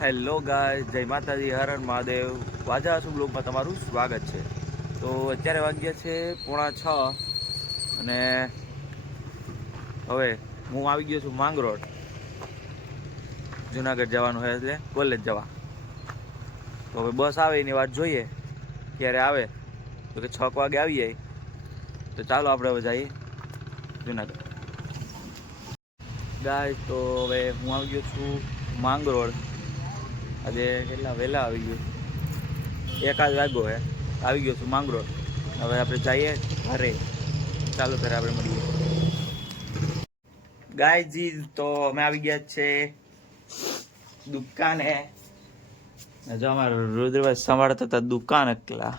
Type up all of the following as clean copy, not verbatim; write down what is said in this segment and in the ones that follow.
Hello ગાય, જય માતાજી, હર હર મહાદેવ. વાજા આસુ બ્લોગમાં તમારું સ્વાગત છે. તો અત્યારે વાગ્યા છે 5:30 અને હવે હું આવી ગયો છું માંગરોળ. જુનાગઢ જવાનું હોય એટલે કોલેજ જવા. તો હવે બસ આવે એની વાત જોઈએ ક્યારે આવે. તો કે 6 વાગે આવી જાય. તો ચાલો આપણે હવે જઈએ જુનાગઢ. ગાય તો હવે હું આવી ગયો છું માંગરોળ. આજે કેટલા વહેલા આવી ગયો, 1 વાગ્યો હે. આવી ગયો છું માંગરોળ. હવે આપણે જઈએ ઘરે. ચાલો ઘરે આપણે મળીએ. ગાયજી તો અમે આવી ગયા છે દુકાને. જો અમારા રુદ્રભાઈ સંભાળતા હતા દુકાન એકલા.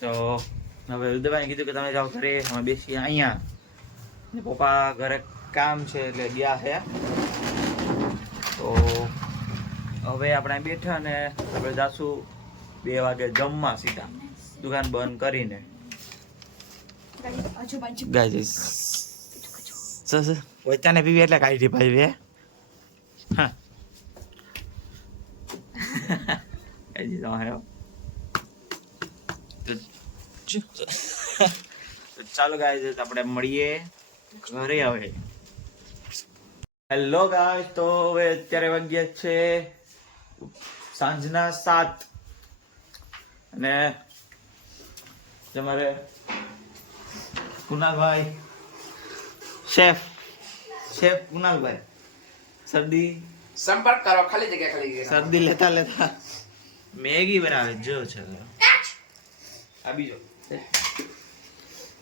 તો હવે રુદ્રભાઈ કીધું કે તમે જાઓ ઘરે, અમે બેસીએ અહીંયા. પપ્પા ઘરે કામ છે એટલે ગયા છે. તો હવે આપણે બેઠા ને આપણે જાશું 2 વાગે જમવા સીધા, દુકાન બંધ કરીને. પોતાને પીવી એટલે કાઢી ભાઈ બે. હા તમારે ચાલો ગાય આપણે મળીએ ઘરે હવે. હેલો ગાય, તો હવે અત્યારે વાગ્યા છે સાંજના 7 અને તમારે કુનાલભાઈ શેફ કુનાલભાઈ શરદી સંપર્ક કરો, ખાલી જગ્યા ખાલી. શરદી લેતા મેગી બનાવે જો છે. આ બીજો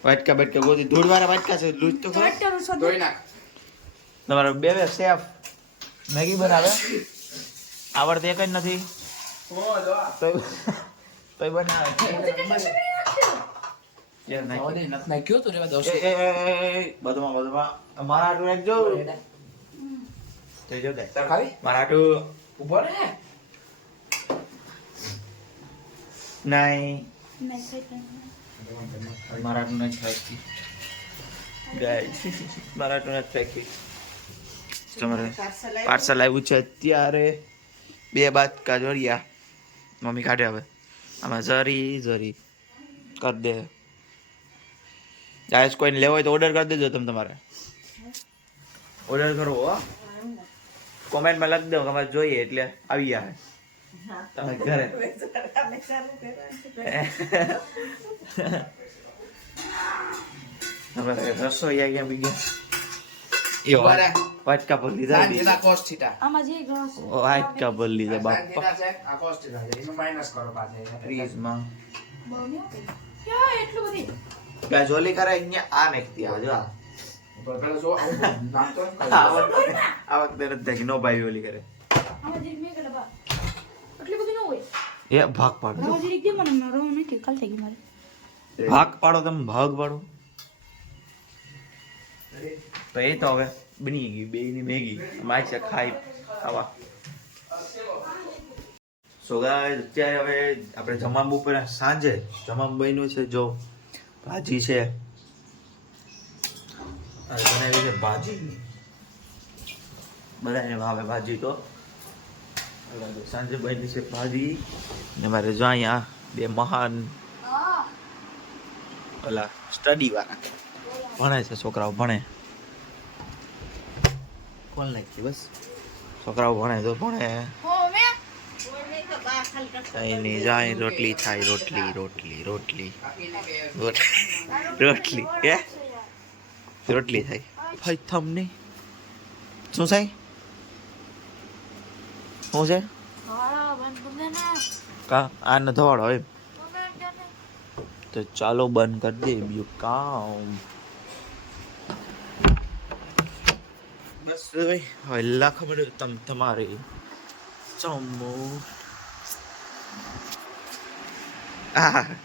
વાટકા બાટકા ગોતી ધૂળવાળા વાટકા છે. લૂજ તો ધોઈ નાખ. તમારો બે શેફ મેગી બનાવે, આવડતી એક જ નથી તો બનાવે. બધું મારા હાટું એક જો મારા હાટું ઉભો રહે. નહીં મારા હાટું નથી ખાઈ ગાઈસ, મારા હાટું નથી ખાઈ. તમારે પાર્સલ આવ્યું છે અત્યારે 2 બાટકા જોડિયા. મમ્મી કાઢે હવે આમાં જરી કરી દે. ગાઈસ કોઈને લેવો હોય તો ઓર્ડર કરી દેજો. તમારે ઓર્ડર કરવો હો, કોમેન્ટમાં લખી દો તમારે જોઈએ એટલે આવી જાય તમે ઘરે. તમે રસોઈ ક્યાં બી ગયા વાટકા પર લીધા, વાટકા પર લીધા બાપા. ગાય જોલી કરે અહીંયા આ નાખતી આ જો આ વખતે નથી નો ભાઈ ઓલી કરે એ ભાગ પાડો. ભાગ પાડો તમે, ભાગ પાડો. તો એ તો હવે બની ગઈ બેયની મેગી. માય છે ખાઈ ખાવા. સો ગાઈસ અત્યારે હવે આપણે જમવાનું બપોરે સાંજે જમવાનું બન્યું છે. જો ભાજી છે, બનાવી છે ભાજી. બધાને ભાવે ભાજી. તો સાંજે બની છે ભાજી ને મારે જો અહીંયા 2 મહાન ઓલા સ્ટડી વાળા ભણે છે, છોકરાઓ ભણે. કોણ લાગી બસ છોકરાઓ ભણે તો ભણે. કઈ નહીં જાય રોટલી થાય, રોટલી કે રોટલી થાય. ભાઈ થમની શું થાય, શું છે કા આ ન ધવાડો હોય તો ચાલો બંધ કરી દે બીજું કામ. બસ ભાઈ હવે લાખ મળ્યું તમારે ચમો.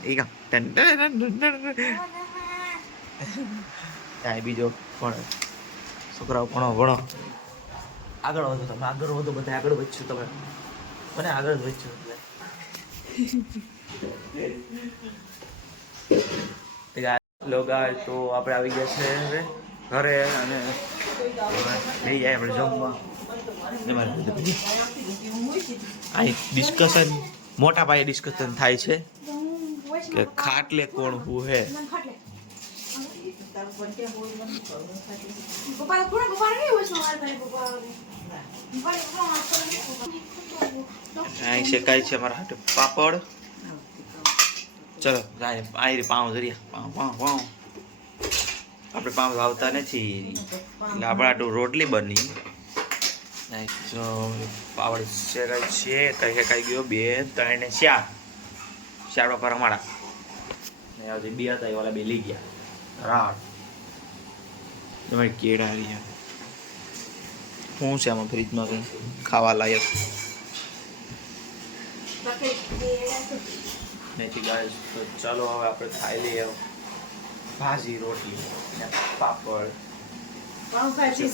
એ કામ બીજો ભણો છોકરાઓ, ભણો આગળ વધો. તમે આગળ વધો, બધા આગળ વધશો. તમે મને આગળ જ વધશો. તો આપણે આવી ગયા છે હવે ઘરે અને લઈ જાય આપણે જમવા. અહીં ડિસ્કશન મોટા પાયે ડિસ્કશન થાય છે કે ખાટલે કોણ હું હે. અહીં શેકાય છે અમારા હાથે પાપડ. ચલો જાય આયરી પાઉં જરિયા પાઉં પાઉં પાઉં. આપણે પાઉં ભાવતા નથી એટલે આપણે આટલું રોટલી બની. જો પાવડ શેકાય છે કઈ શેકાઈ ગયો 2 3 ને 4 બાપા રમાડા ને હજી 2 હતા એ ઓલા 2 લઈ ગયા રાડ. તમારી કેળા રહ્યા શું છે આમાં ફ્રીજમાં કંઈ ખાવા લાયક નથી ગાઈસ. તો ચાલો હવે આપણે ખાઈ લઈએ ભાજી રોટલી ને પાપડ. પાવભાજી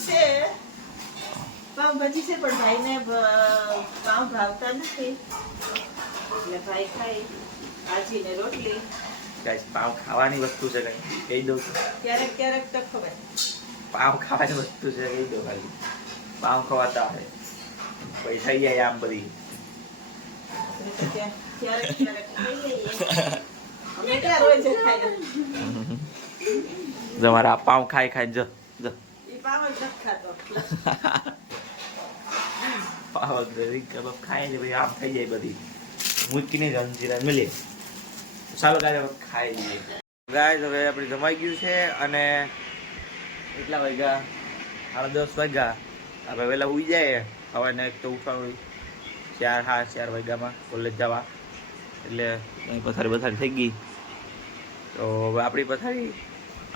છે પણ ભાઈને પાવ ભાવતા નથી એટલે ભાઈ ખાઈ ભાજી ને રોટલી. ગાઈસ પાવ ખાવાની વસ્તુ છે કઈ કહી દઉં છું. ક્યારેક ક્યારેક તો ખવાય. પાવ ખાવાની વસ્તુ છે કહી દો ખાલી. પાવ ખવાતા હોય પછી થઈ જાય આમ બધી. ક્યારેક ક્યારેક ખાઈ લઈએ. અમે ક્યાં રોજ ખાઈએ. તમારા પાવ ખાઈ ખાઈને જો જો ઈ પાવ જ નથી ખાતો. પાવ કબાબ ખાઈ ને પછી આમ થઈ જાય બધી મૂકીને જંજીરા મળે. ચાલો ગાય ખાઈ લઈએ. ગાય હવે આપણે જમાઈ ગયું છે અને એટલા વાગ્યા 10:30 વાગ્યા. આપણે વહેલા ઉઈ જાય હવે ને એક તો ઉઠવાનું 4 વાગ્યામાં કોલેજ જવા એટલે અહીં પથારી થઈ ગઈ. તો હવે આપણી પથારી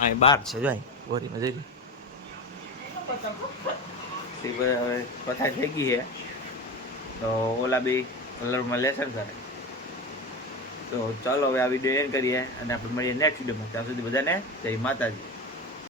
અહીં બહાર છે જો અહીં બોરીમાં જઈ હવે પથારી થઈ ગઈ છે. તો ઓલા બી કલરમાં લેસન કરે. તો ચાલો હવે આ વિડીયો એન્ડ કરીએ અને આપણે મળીએ નેક્સ્ટ વિડીયોમાં. ત્યાં સુધી બધાને જય માતાજી.